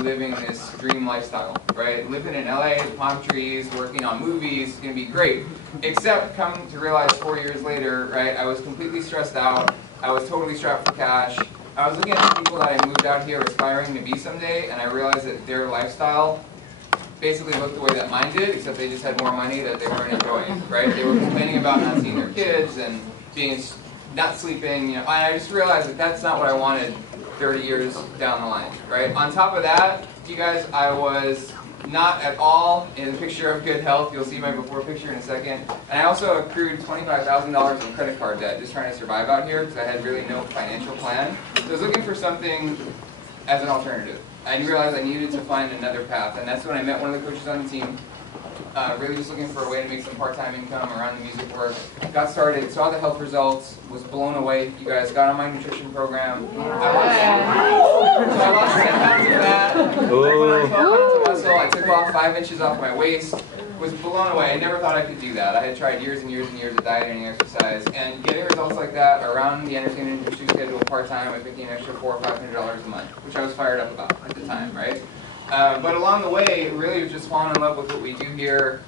living this dream lifestyle, right? Living in LA, palm trees, working on movies, it's going to be great. Except come to realize 4 years later, right, I was completely stressed out. I was totally strapped for cash. I was looking at the people that I moved out here aspiring to be someday, and I realized that their lifestyle basically looked the way that mine did, except they just had more money that they weren't enjoying, right? They were complaining about not seeing their kids and not sleeping, you know, and I just realized that that's not what I wanted 30 years down the line, right? On top of that, you guys, I was not at all in the picture of good health. You'll see my before picture in a second. And I also accrued $25,000 in credit card debt just trying to survive out here because I had really no financial plan. So I was looking for something as an alternative. I realized I needed to find another path, and that's when I met one of the coaches on the team. Really just looking for a way to make some part-time income around the music work. Got started, saw the health results, was blown away. You guys got on my nutrition program. I lost 10 pounds of fat. I put on 12 pounds of muscle. I took off 5 inches off my waist. Was blown away. I never thought I could do that. I had tried years and years and years of dieting and exercise, and getting results like that around the entertainment industry schedule part-time, I making an extra $400 or $500 a month, which I was fired up about at the time, right? But along the way, really was just falling in love with what we do here.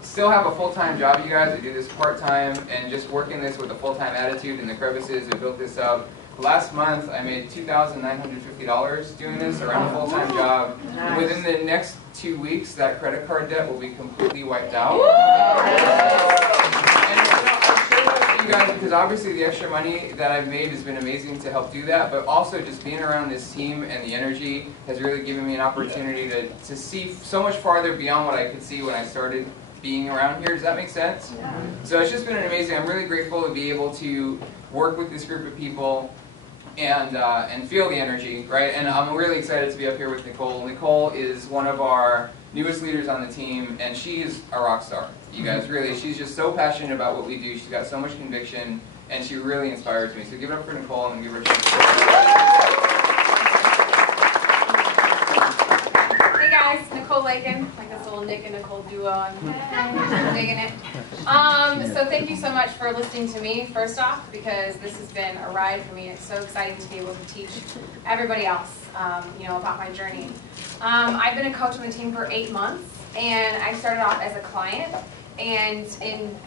Still have a full-time job, you guys. I do this part-time and just working this with a full-time attitude in the crevices. I built this up. Last month, I made $2,950 doing this around a full-time job. Nice. Within the next 2 weeks, that credit card debt will be completely wiped out. You guys, because obviously the extra money that I've made has been amazing to help do that, but also just being around this team and the energy has really given me an opportunity to see so much farther beyond what I could see when I started being around here. Does that make sense? Yeah. So it's just been an amazing, I'm really grateful to be able to work with this group of people and feel the energy, right? And I'm really excited to be up here with Nicole. Nicole is one of our newest leaders on the team, and she is a rock star. You guys, really, she's just so passionate about what we do. She's got so much conviction, and she really inspires me. So give it up for Nicole and give her a Hey guys, Nicole Lakin, like this little Nick and Nicole duo. I'm digging it. So thank you so much for listening to me, first off, because this has been a ride for me. It's so exciting to be able to teach everybody else, you know, about my journey. I've been a coach on the team for 8 months, and I started off as a client, and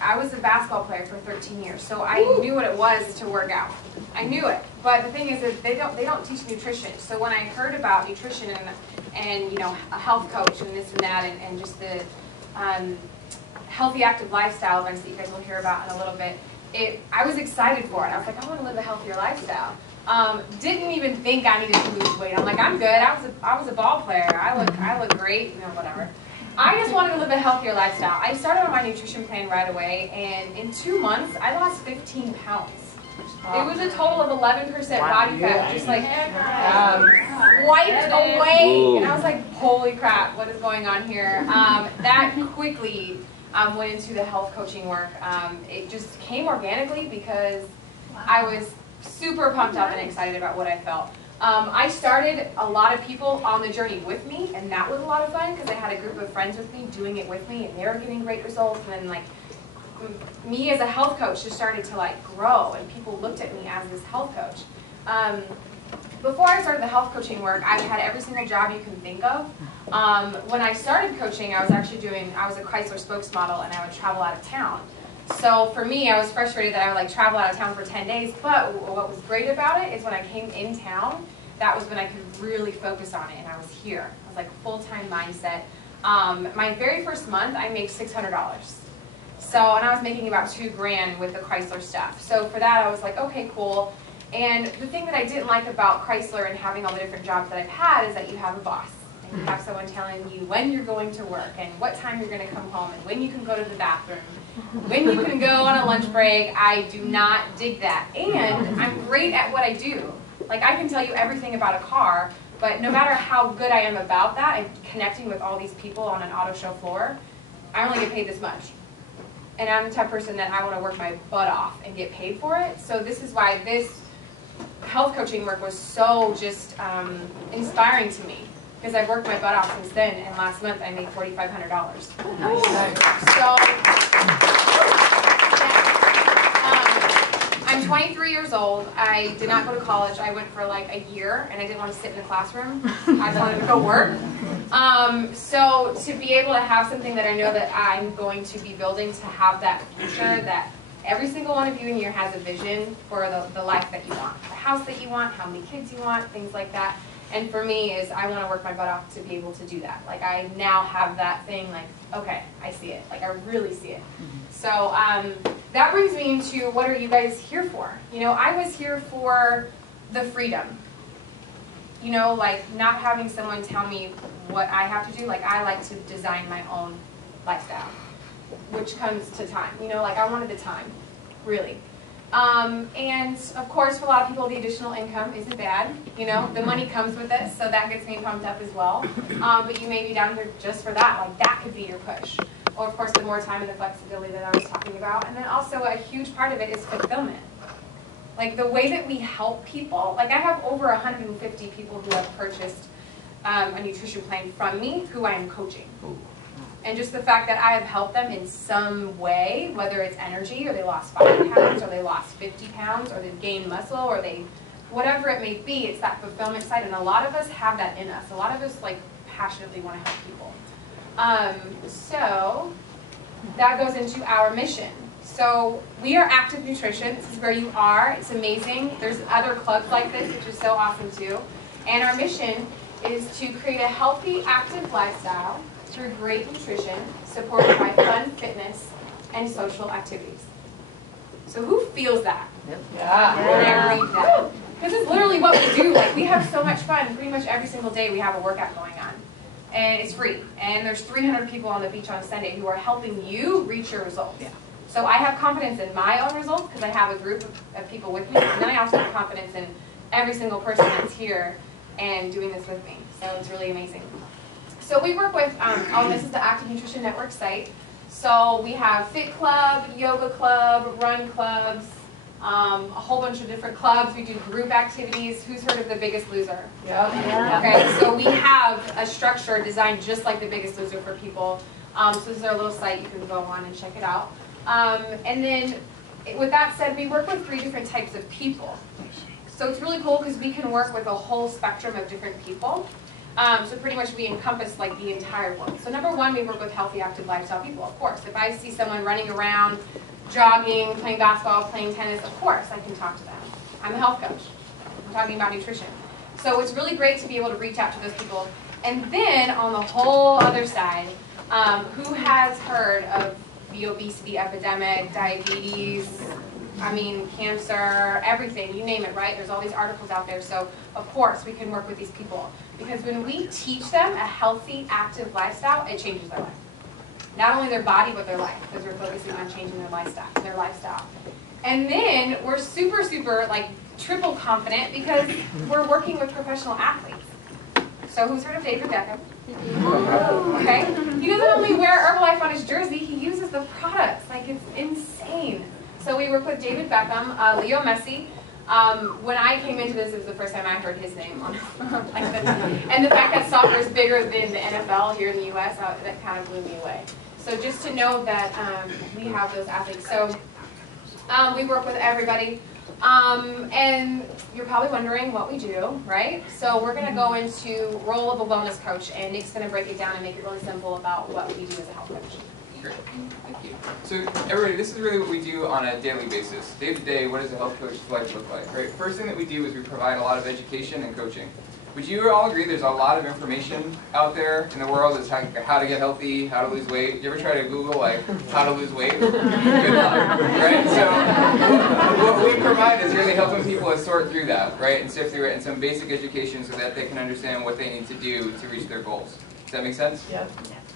I was a basketball player for 13 years, so I knew what it was to work out. I knew it, but the thing is that they don't teach nutrition. So when I heard about nutrition and you know, a health coach and this and that, and just the healthy active lifestyle events that you guys will hear about in a little bit, I was excited for it. I was like, I want to live a healthier lifestyle. Didn't even think I needed to lose weight. I'm like, I'm good. I was a ball player. I look great. You know, whatever. I just wanted to live a healthier lifestyle. I started on my nutrition plan right away, and in 2 months, I lost 15 pounds. It was a total of 11% body fat, just like wiped away. And I was like, holy crap, what is going on here? That quickly went into the health coaching work. It just came organically because I was super pumped up and excited about what I felt. I started a lot of people on the journey with me, and that was a lot of fun because I had a group of friends with me doing it with me, and they were getting great results. And then, like, me as a health coach just started to like grow, and people looked at me as this health coach. Before I started the health coaching work, I had every single job you can think of. When I started coaching, I was a Chrysler spokesmodel, and I would travel out of town. So for me, I was frustrated that I would like travel out of town for 10 days, but what was great about it is when I came in town, that was when I could really focus on it, and I was here. I was like full-time mindset. My very first month, I made $600. So, and I was making about $2 grand with the Chrysler stuff. So for that, I was like, okay, cool. And the thing that I didn't like about Chrysler and having all the different jobs that I've had is that you have a boss. And you have someone telling you when you're going to work and what time you're going to come home and when you can go to the bathroom, when you can go on a lunch break. I do not dig that. And I'm great at what I do. Like, I can tell you everything about a car, but no matter how good I am about that and connecting with all these people on an auto show floor, I only get paid this much. And I'm the type of person that I want to work my butt off and get paid for it. So this is why this health coaching work was so just inspiring to me, because I've worked my butt off since then, and last month I made $4,500. Nice. So I'm I'm 23 years old. I did not go to college. I went for like a year, and I didn't want to sit in the classroom. I just wanted to go work. So to be able to have something that I know that I'm going to be building, to have that future, that every single one of you in here has a vision for the life that you want, the house that you want, how many kids you want, things like that. And for me is I want to work my butt off to be able to do that. Like I now have that thing like, okay, I see it. Like I really see it. So that brings me into what are you guys here for? You know, I was here for the freedom. You know, like not having someone tell me what I have to do. Like I like to design my own lifestyle, which comes to time. You know, like I wanted the time, really. And of course, for a lot of people, the additional income isn't bad. You know, the money comes with it, so that gets me pumped up as well. But you may be down here just for that. Like that could be your push. Or of course, the more time and the flexibility that I was talking about. And then also a huge part of it is fulfillment. Like the way that we help people. Like I have over 150 people who have purchased a nutrition plan from me who I am coaching. And just the fact that I have helped them in some way, whether it's energy, or they lost 5 pounds, or they lost 50 pounds, or they've gained muscle, or they, whatever it may be, it's that fulfillment side. And a lot of us have that in us. A lot of us like passionately want to help people. So that goes into our mission. So we are Active Nutrition. This is where you are. It's amazing. There's other clubs like this, which is so awesome too. And our mission is to create a healthy, active lifestyle through great nutrition, supported by fun, fitness, and social activities. So who feels that? Yep. Yeah. When I read that. Because it's literally what we do. Like we have so much fun. Pretty much every single day we have a workout going on. And it's free. And there's 300 people on the beach on Sunday who are helping you reach your results. Yeah. So I have confidence in my own results because I have a group of people with me. And then I also have confidence in every single person that's here and doing this with me. So it's really amazing. So we work with, this is the Active Nutrition Network site. So we have Fit Club, Yoga Club, Run Clubs, a whole bunch of different clubs. We do group activities. Who's heard of The Biggest Loser? Yeah. Okay, so we have a structure designed just like The Biggest Loser for people. So this is our little site. You can go on and check it out. And then, with that said, we work with 3 different types of people. So it's really cool because we can work with a whole spectrum of different people. So pretty much we encompass like the entire world. So number 1, we work with healthy, active lifestyle people, of course. If I see someone running around, jogging, playing basketball, playing tennis, of course I can talk to them. I'm a health coach. I'm talking about nutrition. So it's really great to be able to reach out to those people. And then on the whole other side, who has heard of the obesity epidemic, diabetes, I mean, cancer, everything, you name it, right? There's all these articles out there. So, of course, we can work with these people. Because when we teach them a healthy, active lifestyle, it changes their life. Not only their body, but their life. Because we're focusing on changing their lifestyle. And then we're super, super, like, triple confident because we're working with professional athletes. So who's heard of David Beckham? Okay. He doesn't only wear Herbalife on his jersey, he uses the products. Like, it's insane. So we work with David Beckham, Leo Messi. When I came into this, it was the first time I heard his name on like this. And the fact that soccer is bigger than the NFL here in the U.S., that kind of blew me away. So just to know that we have those athletes. So we work with everybody. And you're probably wondering what we do, right? So we're going to go into role of a wellness coach, and Nick's going to break it down and make it really simple about what we do as a health coach. Great, thank you. So everybody, this is really what we do on a daily basis. Day to day, what does a health coach's life look like, right? First thing that we do is we provide a lot of education and coaching. Would you all agree there's a lot of information out there in the world as how to get healthy, how to lose weight? Did you ever try to Google like how to lose weight? Good luck, right? So what we provide is really helping people sort through that, right? And sift through it and some basic education so that they can understand what they need to do to reach their goals. Does that make sense? Yeah.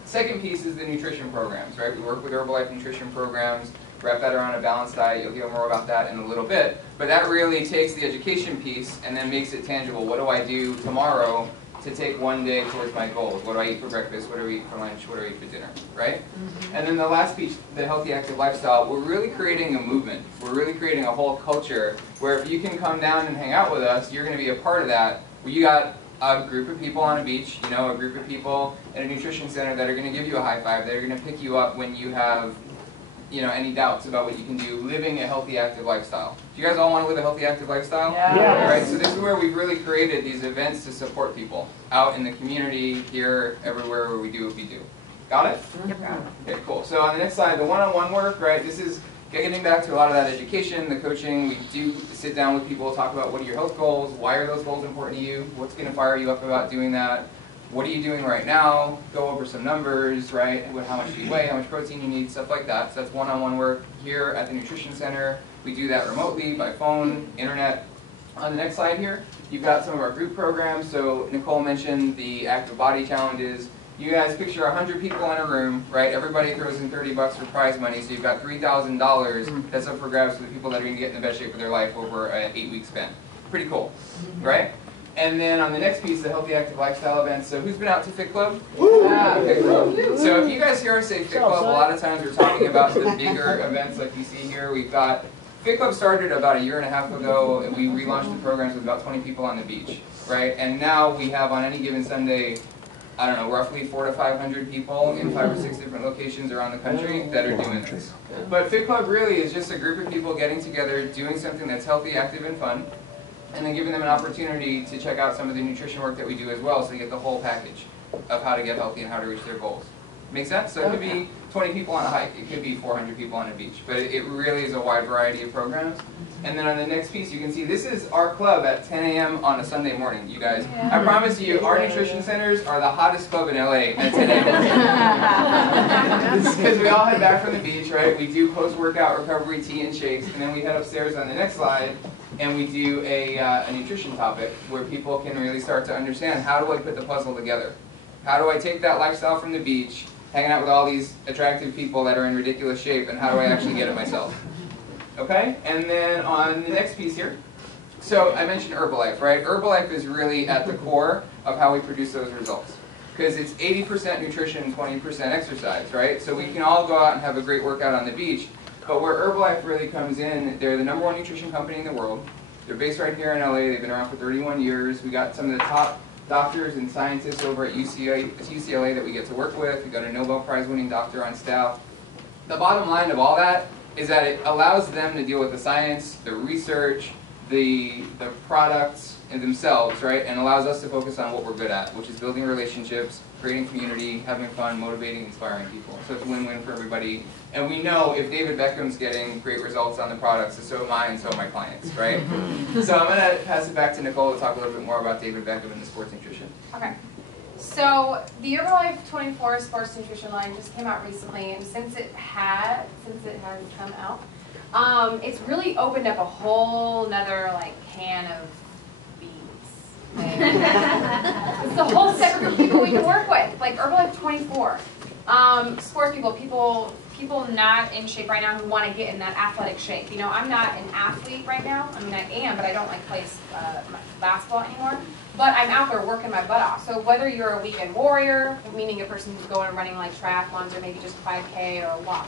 Second piece is the nutrition programs, right? We work with Herbalife nutrition programs, wrap that around a balanced diet. You'll hear more about that in a little bit. But that really takes the education piece and then makes it tangible. What do I do tomorrow to take one day towards my goals? What do I eat for breakfast? What do I eat for lunch? What do I eat for dinner, right? Mm-hmm. And then the last piece, the healthy active lifestyle, we're really creating a movement. We're really creating a whole culture where if you can come down and hang out with us, you're going to be a part of that. Where you got a group of people on a beach, you know, a group of people in a nutrition center that are going to give you a high five, that are going to pick you up when you have any doubts about what you can do living a healthy, active lifestyle. Do you guys all want to live a healthy, active lifestyle? Yeah. Right, so this is where we've really created these events to support people out in the community, here, everywhere where we do what we do. Got it? Yep. Okay, cool. So on the next slide, the one-on-one work, right, this is getting back to a lot of that education, the coaching. We do sit down with people, talk about what are your health goals, why are those goals important to you, what's going to fire you up about doing that, what are you doing right now, go over some numbers, right, how much do you weigh, how much protein you need, stuff like that. So that's one-on-one work here at the Nutrition Center. We do that remotely, by phone, internet. On the next slide here, you've got some of our group programs. So Nicole mentioned the Active Body Challenges. You guys picture 100 people in a room, right? Everybody throws in $30 for prize money, so you've got $3,000 that's up for grabs for the people that are going to get in the best shape of their life over an 8-week span. Pretty cool, right? And then on the next piece, the Healthy Active Lifestyle events. So who's been out to Fit Club? Okay, cool. So if you guys hear us say Fit Club, a lot of times we're talking about the bigger events like you see here. We've got, Fit Club started about 1.5 years ago, and we relaunched the programs with about 20 people on the beach, right? And now we have on any given Sunday, I don't know, roughly 400 to 500 people in 5 or 6 different locations around the country that are doing this. But Fit Club really is just a group of people getting together, doing something that's healthy, active, and fun, and then giving them an opportunity to check out some of the nutrition work that we do as well, so they get the whole package of how to get healthy and how to reach their goals. Make sense? So it could be 20 people on a hike, it could be 400 people on a beach, but it really is a wide variety of programs. And then on the next piece, you can see this is our club at 10 a.m. on a Sunday morning, you guys. I promise you, our nutrition centers are the hottest club in LA at 10 a.m. Because we all head back from the beach, right? We do post-workout recovery tea and shakes, and then we head upstairs on the next slide, and we do a nutrition topic where people can really start to understand, how do I put the puzzle together? How do I take that lifestyle from the beach, hanging out with all these attractive people that are in ridiculous shape, and how do I actually get it myself? Okay, and then on the next piece here, so I mentioned Herbalife, right? Herbalife is really at the core of how we produce those results, because it's 80% nutrition and 20% exercise, right? So we can all go out and have a great workout on the beach, but where Herbalife really comes in, they're the #1 nutrition company in the world. They're based right here in LA. They've been around for 31 years. We got some of the top doctors and scientists over at UCLA that we get to work with. We've got a Nobel Prize winning doctor on staff. The bottom line of all that is that it allows them to deal with the science, the research, the products in themselves, right? And allows us to focus on what we're good at, which is building relationships, creating community, having fun, motivating, inspiring people. So it's a win-win for everybody. And we know if David Beckham's getting great results on the products, so am I and so are my clients, right? So I'm going to pass it back to Nicole to talk a little bit more about David Beckham and the sports nutrition. Okay. So the Herbalife 24 sports nutrition line just came out recently, and since it had come out, it's really opened up a whole nother can of beans. It's a whole separate group of people we can work with, like Herbalife 24. Sports people not in shape right now who want to get in that athletic shape. You know, I'm not an athlete right now. I mean, I am, but I don't play basketball anymore. But I'm out there working my butt off. So whether you're a weekend warrior, meaning a person who's going and running like triathlons or maybe just 5K or a walk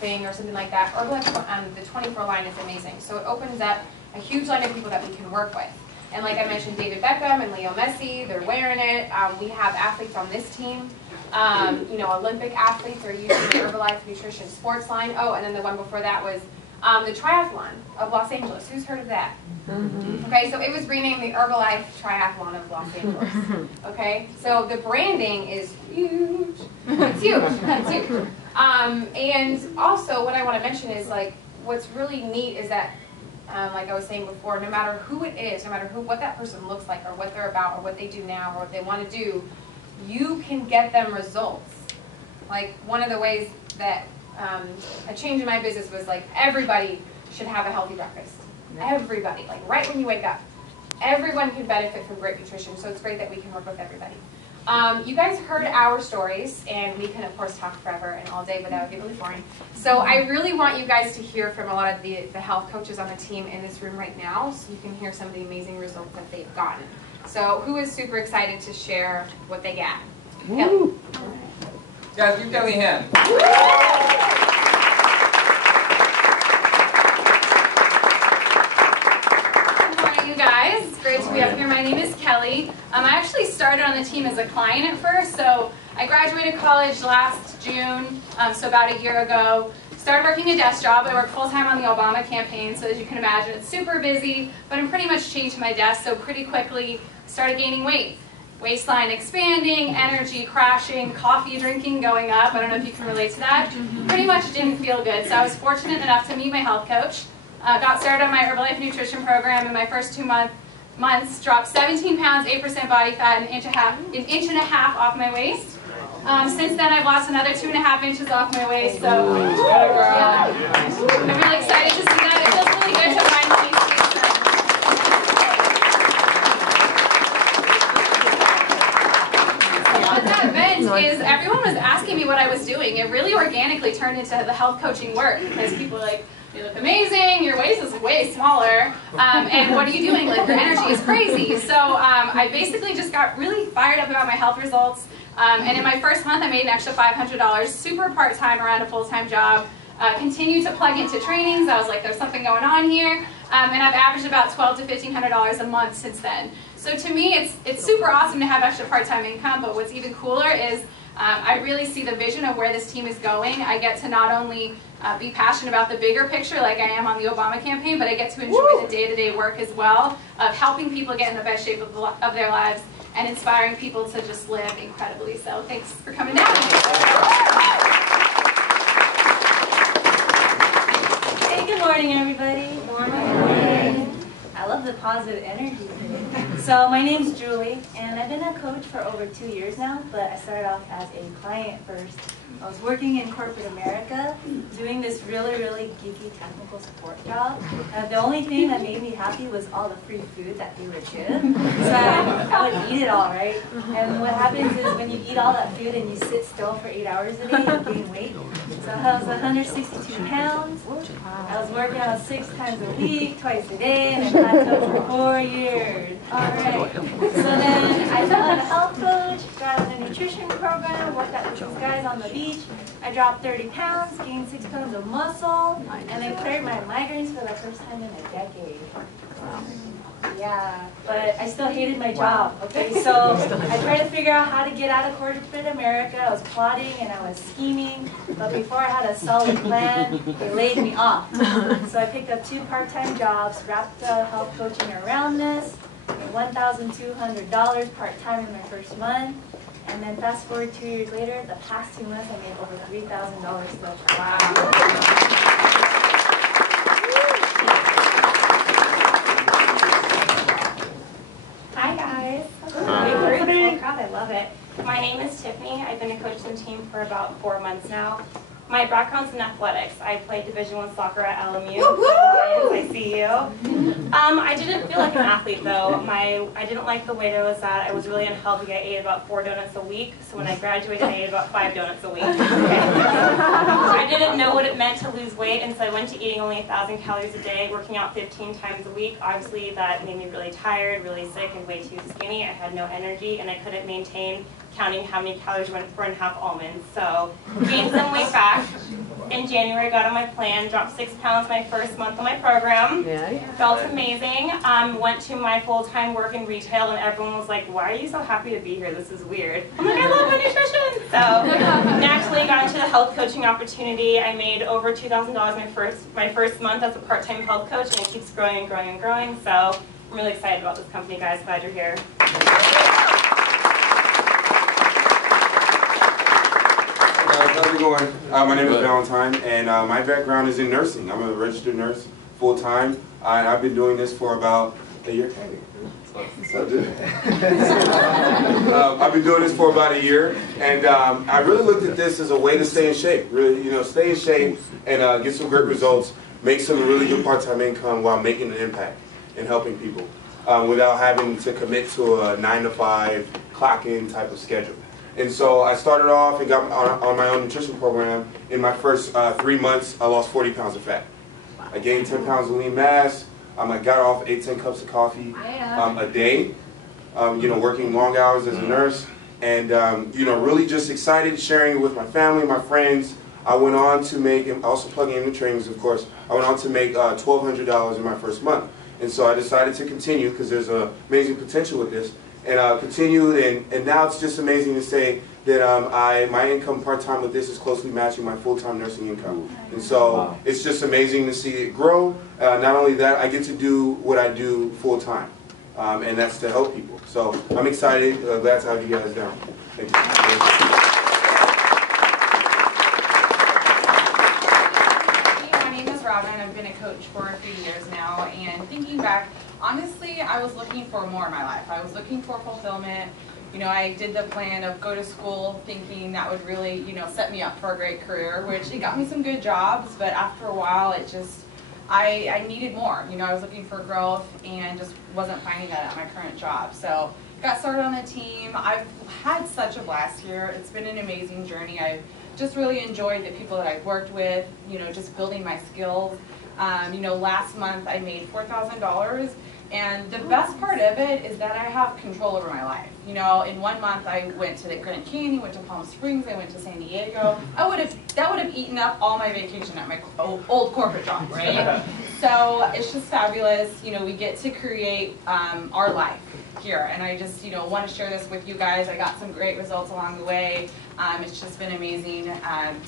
thing or something like that, Herbalife, the 24 line is amazing. So it opens up a huge line of people that we can work with. And like I mentioned, David Beckham and Leo Messi, they're wearing it. We have athletes on this team. Olympic athletes are using the Herbalife Nutrition Sports line. Oh, and then the one before that was the Triathlon of Los Angeles. Who's heard of that? Mm-hmm. Okay, so it was renamed the Herbalife Triathlon of Los Angeles. Okay, so the branding is huge. It's huge. It's huge. And also, what I want to mention is what's really neat is that, like I was saying before, no matter who it is, no matter what that person looks like, or what they're about, or what they do now, or what they want to do, you can get them results. Like one of the ways that a change in my business was everybody should have a healthy breakfast. Everybody, right when you wake up. Everyone can benefit from great nutrition, so it's great that we can work with everybody. You guys heard our stories, and we can of course talk forever and all day, but that would get really boring. So I really want you guys to hear from a lot of the health coaches on the team in this room right now, so you can hear some of the amazing results that they've gotten. So who is super excited to share what they got? Kelly. Guys, give Kelly a hand. Good morning, you guys. It's great to be up here. My name is Kelly. I actually started on the team as a client at first, so I graduated college last June, so about a year ago. started working a desk job. I work full-time on the Obama campaign, so as you can imagine, it's super busy, but I'm pretty much chained to my desk, so pretty quickly started gaining weight. Waistline expanding, energy crashing, coffee drinking going up. I don't know if you can relate to that. Pretty much didn't feel good, so I was fortunate enough to meet my health coach. Got started on my Herbalife nutrition program in my first 2 months, dropped 17 pounds, 8% body fat, an inch and a half off my waist. Since then, I've lost another 2.5 inches off my waist, so yeah. I'm really excited to see that. It feels really good to finally see that. What that meant is everyone was asking me what I was doing. It really organically turned into the health coaching work because people were like, you look amazing, your waist is way smaller, and what are you doing? Like, your energy is crazy. So I basically just got really fired up about my health results. And in my first month, I made an extra $500, super part-time around a full-time job. Continued to plug into trainings. I was like, there's something going on here. And I've averaged about $1,200 to $1,500 a month since then. So to me, it's super awesome to have extra part-time income, but what's even cooler is I really see the vision of where this team is going. I get to not only be passionate about the bigger picture like I am on the Obama campaign, but I get to enjoy the day-to-day work as well of helping people get in the best shape of their lives and inspiring people to just live incredibly. So thanks for coming down. Hey, good morning, everybody. Good morning. I love the positive energy today. So my name's Julie, and I've been a coach for over 2 years now, but I started off as a client first. I was working in corporate America, doing this really geeky technical support job. The only thing that made me happy was all the free food that they would give. So I would eat it all, right? And what happens is when you eat all that food and you sit still for 8 hours a day, you gain weight. So I was 162 pounds. I was working out 6 times a week, twice a day, and I plateaued for 4 years. All right. So then I found a health coach, got on a nutrition program, worked out with these guys on the beach. I dropped 30 pounds, gained 6 pounds of muscle, and then cleared my migraines for the first time in a decade. Yeah, but I still hated my job, okay? So I tried to figure out how to get out of corporate America. I was plotting and I was scheming, but before I had a solid plan, they laid me off. So I picked up 2 part-time jobs, wrapped health coaching around this, made $1,200 part-time in my first month. And then fast forward 2 years later, the past 2 months I made over $3,000 still. Wow. Hi guys. Hi. Great crowd, I love it. My name is Tiffany. I've been a coach on the team for about 4 months now. My background's in athletics. I played Division I soccer at LMU. I see you. I didn't feel like an athlete though. I didn't like the weight I was at. I was really unhealthy. I ate about 4 donuts a week. So when I graduated, I ate about 5 donuts a week. I didn't know what it meant to lose weight, and so I went to eating only 1,000 calories a day, working out 15 times a week. Obviously, that made me really tired, really sick, and way too skinny. I had no energy, and I couldn't maintain counting how many calories went for 1.5 almonds. So gained some weight back. In January, I got on my plan, dropped 6 pounds my first month on my program. Felt amazing. Went to my full-time work in retail, and everyone was like, why are you so happy to be here? This is weird. I'm like, I love my nutrition. So naturally got into the health coaching opportunity. I made over $2,000 my first month as a part-time health coach, and it keeps growing and growing and growing. So I'm really excited about this company, guys. Glad you're here. How's it going? My name is Valentine, and my background is in nursing. I'm a registered nurse full-time, and I've been doing this for about a year. I've been doing this for about a year, and I really looked at this as a way to stay in shape. Really, stay in shape and get some great results, make some really good part-time income while making an impact and helping people without having to commit to a 9-to-5 clock-in type of schedule. And so I started off and got on my own nutrition program. In my first 3 months, I lost 40 pounds of fat. I gained 10 pounds of lean mass. I got off 8-10 cups of coffee a day, working long hours as a nurse. And, really just excited, sharing it with my family, my friends. I went on to make, and also plugging in the trainings, of course, I went on to make $1,200 in my first month. And so I decided to continue because there's amazing potential with this. and continued, and now it's just amazing to say that my income part-time with this is closely matching my full-time nursing income. And so it's just amazing to see it grow. Not only that, I get to do what I do full-time, and that's to help people. So I'm excited, glad to have you guys down. Thank you. I've been a coach for a few years now, and thinking back, honestly, I was looking for more in my life. I was looking for fulfillment. You know, I did the plan of go to school thinking that would really, you know, set me up for a great career, which it got me some good jobs, but after a while it just, I needed more. You know, I was looking for growth and just wasn't finding that at my current job. So got started on the team. I've had such a blast here. It's been an amazing journey. I've just really enjoyed the people that I've worked with, you know, just building my skills. You know, last month I made $4,000, and the best part of it is that I have control over my life. You know, in 1 month I went to the Grand Canyon, went to Palm Springs, I went to San Diego. That would have eaten up all my vacation at my old corporate job, right? So it's just fabulous. You know, we get to create our life here, and I just, you know, want to share this with you guys. I got some great results along the way. It's just been amazing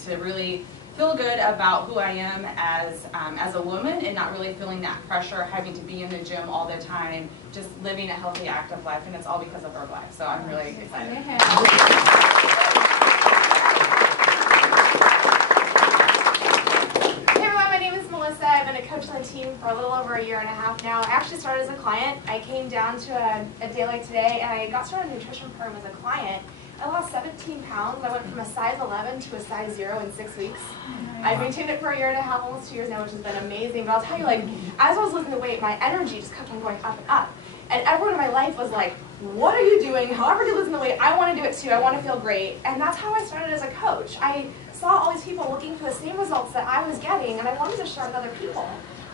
to really feel good about who I am as a woman, and not really feeling that pressure having to be in the gym all the time, just living a healthy, active life, and it's all because of Herbalife. So I'm really excited. Hey everyone, my name is Melissa. I've been a coach on the team for a little over a year and a half now. I actually started as a client. I came down to a day like today, and I got started on a nutrition program as a client. I lost 17 pounds. I went from a size 11 to a size 0 in 6 weeks. I've maintained it for a year and a half, almost 2 years now, which has been amazing. But I'll tell you, like, as I was losing the weight, my energy just kept on going up and up. And everyone in my life was like, what are you doing? However you're losing the weight, I want to do it too. I want to feel great. And that's how I started as a coach. I saw all these people looking for the same results that I was getting, and I wanted to share with other people.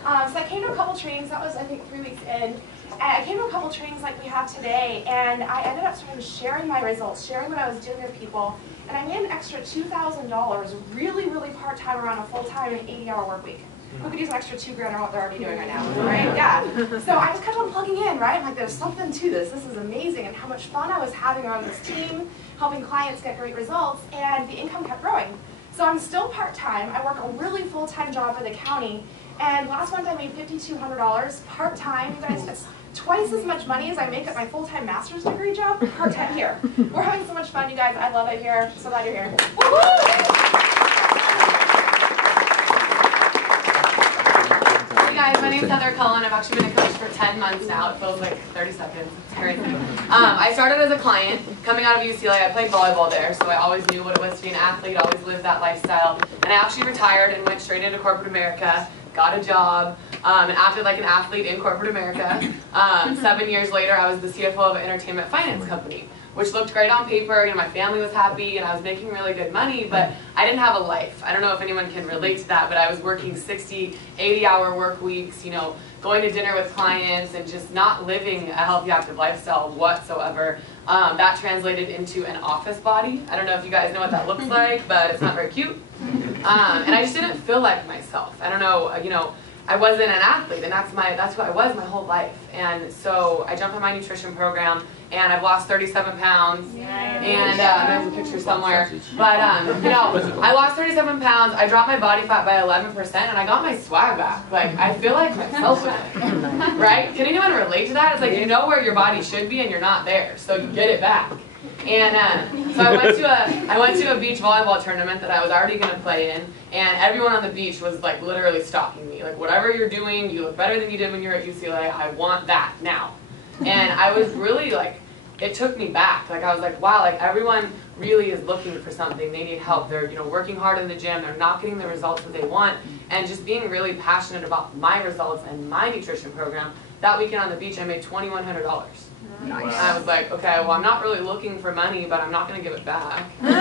So I came to a couple trainings. That was, I think, 3 weeks in. And I came to a couple trainings like we have today, and I ended up sort of sharing my results, sharing what I was doing with people, and I made an extra $2,000 really, really part-time around a full-time and 80-hour work week. Who could use an extra $2 grand on what they're already doing right now, right? Yeah. So I just kept on plugging in, right? I'm like, there's something to this. This is amazing, and how much fun I was having around this team, helping clients get great results, and the income kept growing. So I'm still part-time. I work a really full-time job for the county, and last month I made $5,200 part-time. You guys, that's twice as much money as I make at my full-time master's degree job part-time here. We're having so much fun, you guys. I love it here. So glad you're here. Hey guys, my name's Heather Cullen. I've actually been a coach for 10 months now. It feels like 30 seconds. It's crazy. I started as a client. Coming out of UCLA, I played volleyball there, so I always knew what it was to be an athlete, always lived that lifestyle. And I actually retired and went straight into corporate America, got a job, and acted like an athlete in corporate America. 7 years later, I was the CFO of an entertainment finance company, which looked great on paper. You know, my family was happy, and I was making really good money, but I didn't have a life. I don't know if anyone can relate to that, but I was working 60, 80-hour work weeks, you know, going to dinner with clients, and just not living a healthy, active lifestyle whatsoever. That translated into an office body. I don't know if you guys know what that looks like, but it's not very cute. And I just didn't feel like myself. I don't know, you know, I wasn't an athlete, and that's who I was my whole life. And so I jumped on my nutrition program, and I've lost 37 pounds. And there's a picture somewhere. But you know, I lost 37 pounds. I dropped my body fat by 11%, and I got my swag back. Like, I feel like myself again. Right? Can anyone relate to that? It's like, you know where your body should be, and you're not there, so you get it back. And so I went to a beach volleyball tournament that I was already going to play in, and everyone on the beach was like literally stalking me. Like, whatever you're doing, you look better than you did when you were at UCLA. I want that now. And I was really like, it took me back. Like, I was like, wow, like everyone really is looking for something. They need help. They're, you know, working hard in the gym. They're not getting the results that they want. And just being really passionate about my results and my nutrition program. That weekend on the beach, I made $2,100. Nice. And I was like, okay, well, I'm not really looking for money, but I'm not going to give it back. There's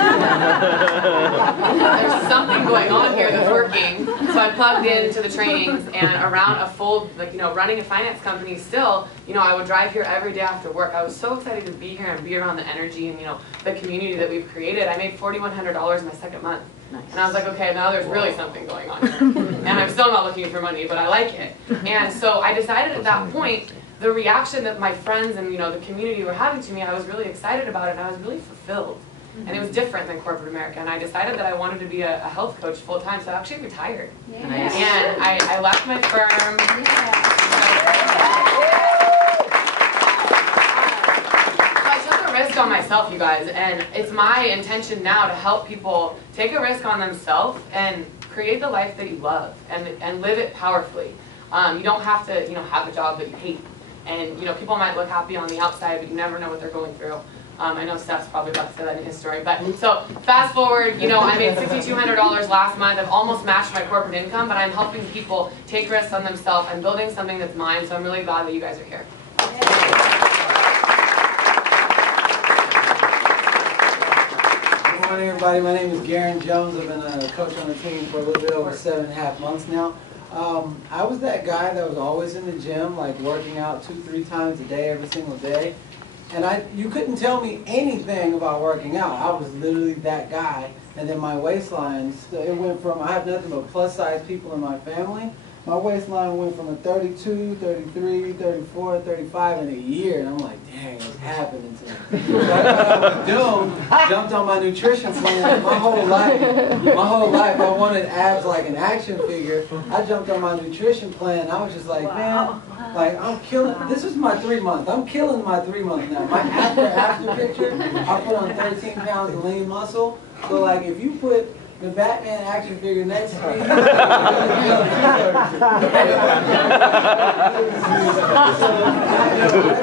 something going on here that's working. So I plugged into the trainings, and around a full, like, you know, running a finance company still, you know, I would drive here every day after work. I was so excited to be here and be around the energy and, you know, the community that we've created. I made $4,100 in my second month. Nice. And I was like, okay, now there's really something going on here. And I'm still not looking for money, but I like it. And so I decided at that point, the reaction that my friends and the community were having to me, I was really excited about it, and I was really fulfilled. And it was different than corporate America, and I decided that I wanted to be a health coach full time, so I actually retired. Yeah. And I left my firm. So I took a risk on myself, you guys, and it's my intention now to help people take a risk on themselves and create the life that you love and live it powerfully. You don't have to have a job that you hate, and people might look happy on the outside, but you never know what they're going through. I know Steph's probably about to say that in his story, but so fast forward, I made $6,200 last month. I've almost matched my corporate income, but I'm helping people take risks on themselves. I'm building something that's mine, so I'm really glad that you guys are here. Good morning, everybody. My name is Garen Jones. I've been a coach on the team for a little bit over 7.5 months now. I was that guy that was always in the gym, like working out 2-3 times a day, every single day. And you couldn't tell me anything about working out. I was literally that guy. And then my waistline, it went from, I have nothing but plus size people in my family. My waistline went from a 32, 33, 34, 35 in a year. And I'm like, dang, what's happening to me? So I thought I was doomed, jumped on my nutrition plan. My whole life, I wanted abs like an action figure. I jumped on my nutrition plan. I was just like, man, like I'm killing, this is my 3 month. I'm killing my 3 month now. My after picture, I put on 13 pounds of lean muscle. So like if you put the Batman action figure next to me, I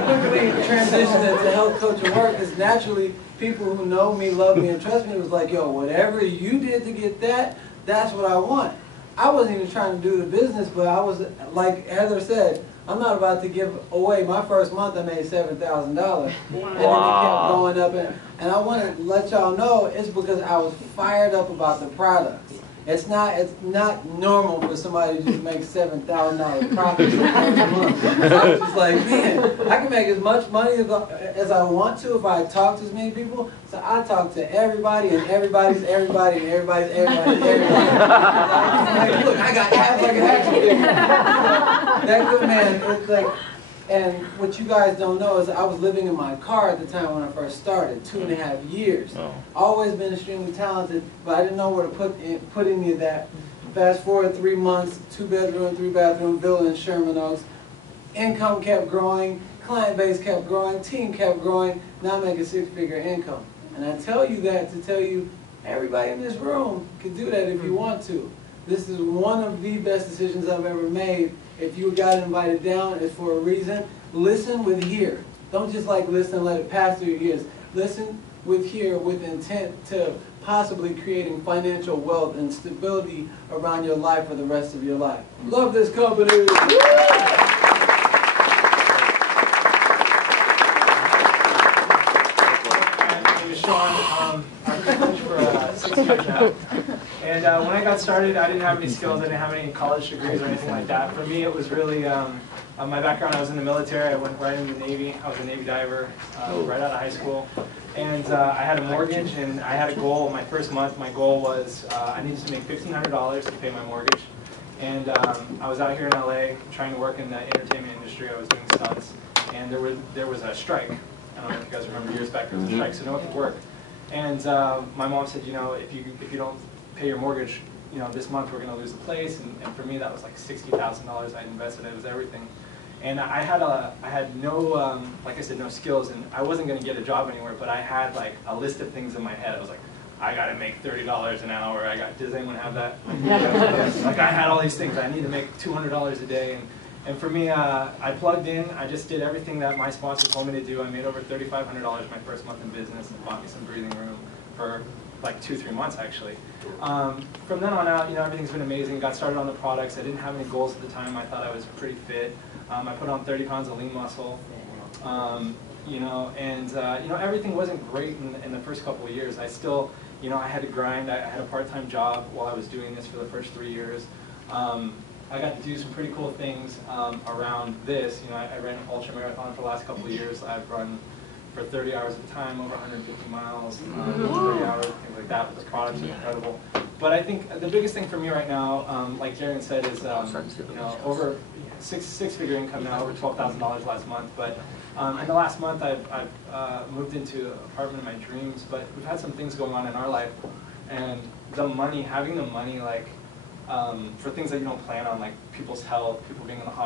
quickly transitioned into health coaching work because naturally people who know me, love me, and trust me was like, yo, whatever you did to get that, that's what I want. I wasn't even trying to do the business, but I was, like Heather said, I'm not about to give away. My first month I made $7,000. And then it kept going up. And I want to let y'all know it's because I was fired up about the products. It's not normal for somebody to just make $7,000 profit in a month. So I was just like, man, I can make as much money as I want to if I talk to as many people. So I talk to everybody and everybody's everybody and everybody's everybody and everybody. Like, look, I got abs like an action figure. That good man, it's like, and what you guys don't know is I was living in my car at the time when I first started, 2.5 years. Always been extremely talented, but I didn't know where to put any of that. Fast forward 3 months, 2-bedroom, 3-bathroom villa in Sherman Oaks. Income kept growing, client base kept growing, team kept growing. Now I'm making 6-figure income. And I tell you that to tell you everybody in this room can do that if you want to. This is one of the best decisions I've ever made. If you got invited down, it's for a reason. Listen with ear. Don't just like listen and let it pass through your ears. Listen with ear with intent to possibly creating financial wealth and stability around your life for the rest of your life. Love this company. Sean. I've been a coach for 6 years now. And when I got started, I didn't have any skills. I didn't have any college degrees or anything like that. For me, it was really my background. I was in the military. I went right into the Navy. I was a Navy diver right out of high school. And I had a mortgage, and I had a goal. My first month, my goal was I needed to make $1,500 to pay my mortgage. And I was out here in LA trying to work in the entertainment industry. I was doing stunts, and there was a strike. I don't know if you guys remember, years back there was a strike, so no one could work. And my mom said, you know, if you don't pay your mortgage, you know, this month we're going to lose the place. And for me, that was like $60,000 I invested. It was everything. And I had no, like I said, no skills, and I wasn't going to get a job anywhere. But I had like a list of things in my head. I was like, I got to make $30 an hour. Does anyone have that? Like I had all these things. I need to make $200 a day. And for me, I plugged in. I just did everything that my sponsor told me to do. I made over $3,500 my first month in business and bought me some breathing room for like 2-3 months actually. From then on out, you know, everything's been amazing. Got started on the products. I didn't have any goals at the time. I thought I was pretty fit. I put on 30 pounds of lean muscle. You know, and you know, everything wasn't great in the first couple of years. I still, you know, I had to grind. I had a part-time job while I was doing this for the first 3 years. I got to do some pretty cool things around this. You know, I ran an ultra marathon for the last couple of years. I've run for 30 hours at a time, over 150 miles, 30 hours, things like that. But the products are incredible. But I think the biggest thing for me right now, like Jaren said, is you know, six-figure income now, over $12,000 last month. But in the last month, I've moved into an apartment of my dreams. But we've had some things going on in our life, and the money, having the money, like for things that you don't plan on, like people's health, people being in the hospital.